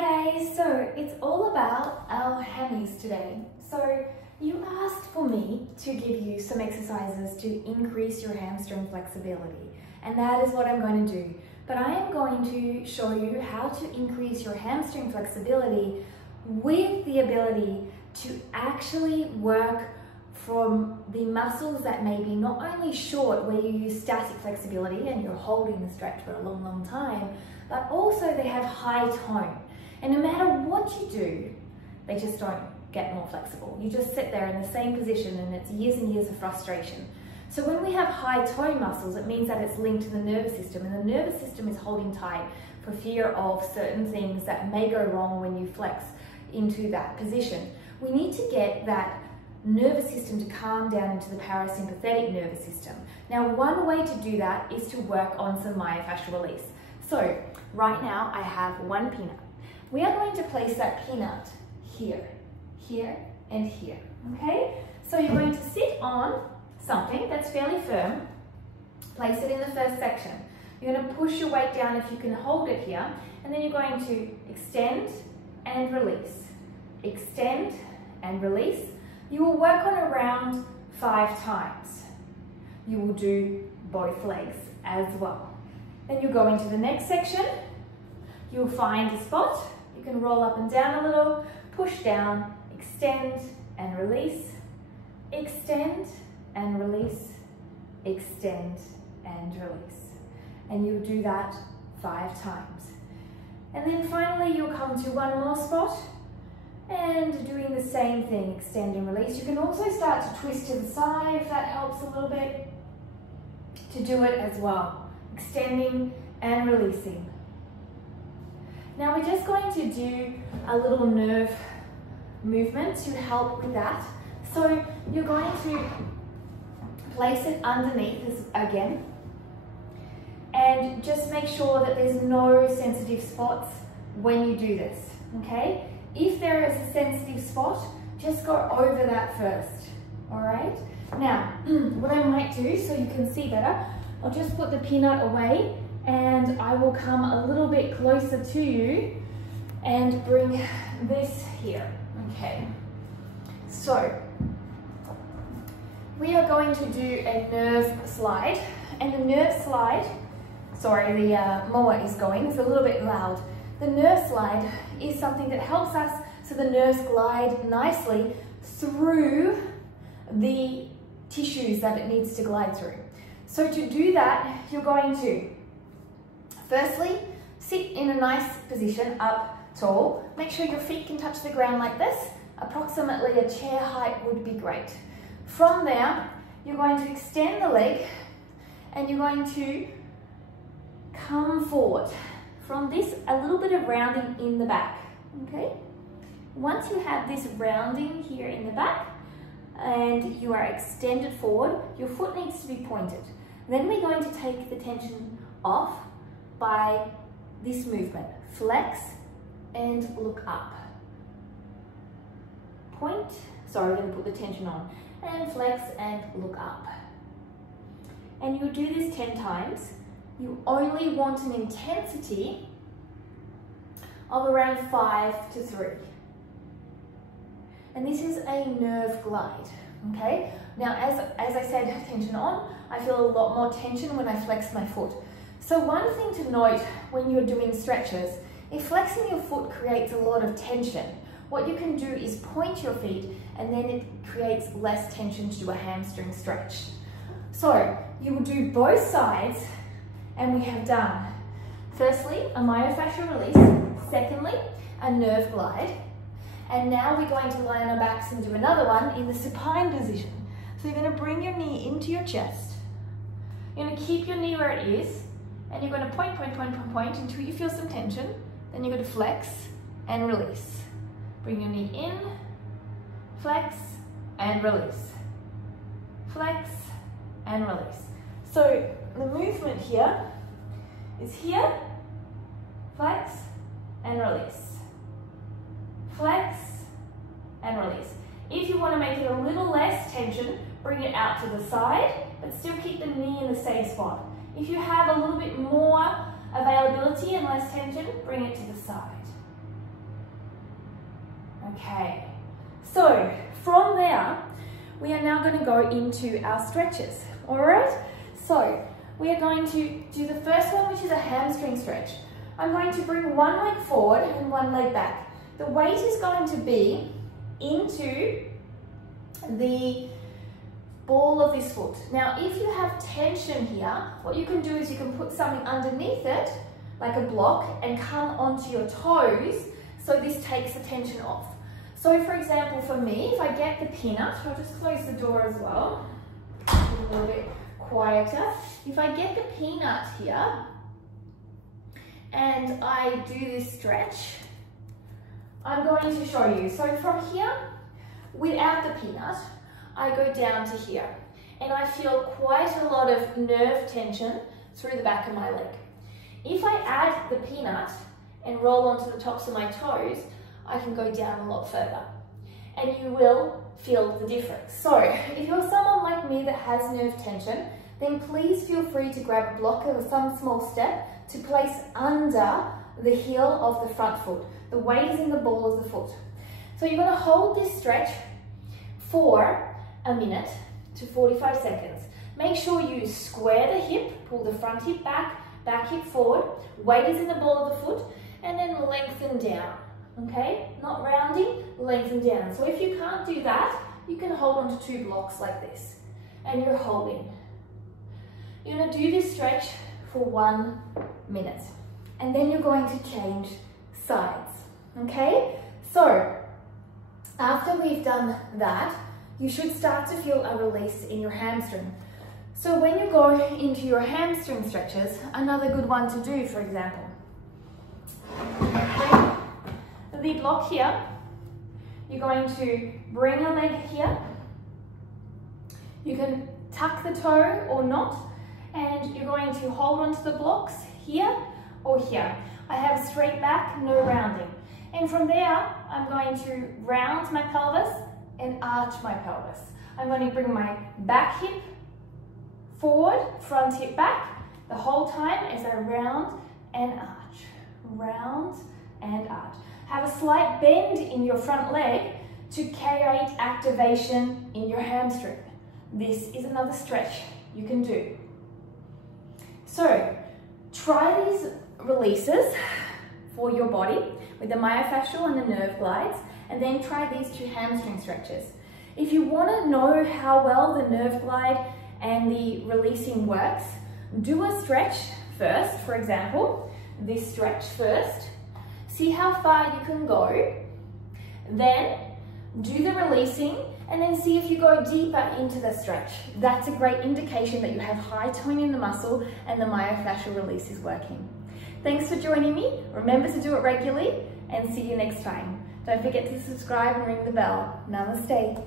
Hi guys, so it's all about our hammies today. So you asked for me to give you some exercises to increase your hamstring flexibility, and that is what I'm going to do. But I am going to show you how to increase your hamstring flexibility with the ability to actually work from the muscles that may be not only short, where you use static flexibility and you're holding the stretch for a long time, but also they have high tone. And no matter what you do, they just don't get more flexible. You just sit there in the same position and it's years and years of frustration. So when we have high tone muscles, it means that it's linked to the nervous system, and the nervous system is holding tight for fear of certain things that may go wrong when you flex into that position. We need to get that nervous system to calm down into the parasympathetic nervous system. Now, one way to do that is to work on some myofascial release. So right now I have one peanut. We are going to place that peanut here, here, and here, okay? So you're going to sit on something that's fairly firm, place it in the first section. You're going to push your weight down if you can hold it here, and then you're going to extend and release. Extend and release. You will work on around 5 times. You will do both legs as well. Then you go into the next section. You'll find a spot. You can roll up and down a little, push down, extend and release, extend and release, extend and release. And you'll do that 5 times. And then finally you'll come to one more spot and doing the same thing, extend and release. You can also start to twist to the side if that helps a little bit, to do it as well. Extending and releasing. Now we're just going to do a little nerve movement to help with that. So you're going to place it underneath this again, and just make sure that there's no sensitive spots when you do this, okay? If there is a sensitive spot, just go over that first, all right? Now, what I might do so you can see better, I'll just put the peanut away and I will come a little bit closer to you and bring this here, okay? So, we are going to do a nerve slide, and the nerve slide, sorry, the mower is going, it's a little bit loud. The nerve slide is something that helps us so the nerves glide nicely through the tissues that it needs to glide through. So to do that, you're going to firstly sit in a nice position, up tall. Make sure your feet can touch the ground like this. Approximately a chair height would be great. From there, you're going to extend the leg and you're going to come forward. From this, a little bit of rounding in the back, okay? Once you have this rounding here in the back and you are extended forward, your foot needs to be pointed. Then we're going to take the tension off by this movement. Flex and look up. Point, sorry, we're going to put the tension on. And flex and look up. And you'll do this 10 times. You only want an intensity of around 5 to 3. And this is a nerve glide, okay? Now, as I said, tension on, I feel a lot more tension when I flex my foot. So one thing to note when you're doing stretches, if flexing your foot creates a lot of tension, what you can do is point your feet and then it creates less tension to do a hamstring stretch. So you will do both sides, and we have done, firstly, a myofascial release, secondly, a nerve glide, and now we're going to lie on our backs and do another one in the supine position. So you're going to bring your knee into your chest, you're going to keep your knee where it is, and you're going to point until you feel some tension, then you're going to flex and release. Bring your knee in, flex and release, flex and release. So the movement here is here, flex and release, flex and release. If you want to make it a little less tension, bring it out to the side, but still keep the knee in the same spot. If you have a little bit more availability and less tension, bring it to the side. Okay, so from there, we are now going to go into our stretches, all right? So we are going to do the first one, which is a hamstring stretch. I'm going to bring one leg forward and one leg back. The weight is going to be into the ball of this foot. Now, if you have tension here, what you can do is you can put something underneath it, like a block, and come onto your toes, so this takes the tension off. So for example, for me, if I get the peanut, I'll just close the door as well, a little bit quieter. If I get the peanut here, and I do this stretch, I'm going to show you. So from here, without the peanut, I go down to here, and I feel quite a lot of nerve tension through the back of my leg. If I add the peanut and roll onto the tops of my toes, I can go down a lot further, and you will feel the difference. So if you're someone like me that has nerve tension, then please feel free to grab a block or some small step to place under the heel of the front foot. The weight is in the ball of the foot. So you're going to hold this stretch for a minute to 45 seconds. Make sure you square the hip, pull the front hip back, back hip forward, weight is in the ball of the foot, and then lengthen down, okay? Not rounding, lengthen down. So if you can't do that, you can hold on to two blocks like this, and you're holding. You're going to do this stretch for 1 minute, and then you're going to change sides, okay? So after we've done that, you should start to feel a release in your hamstring. So when you go into your hamstring stretches, another good one to do, for example, the block here, you're going to bring a leg here, you can tuck the toe or not, and you're going to hold onto the blocks here or here. I have straight back, no rounding. And from there, I'm going to round my pelvis and arch my pelvis. I'm going to bring my back hip forward, front hip back, the whole time as I round and arch, round and arch. Have a slight bend in your front leg to create activation in your hamstring. This is another stretch you can do. So try these releases for your body with the myofascial and the nerve glides, and then try these two hamstring stretches. If you want to know how well the nerve glide and the releasing works, do a stretch first, for example, this stretch first, see how far you can go, then do the releasing, and then see if you go deeper into the stretch. That's a great indication that you have high tone in the muscle and the myofascial release is working. Thanks for joining me. Remember to do it regularly, and see you next time. Don't forget to subscribe and ring the bell. Namaste.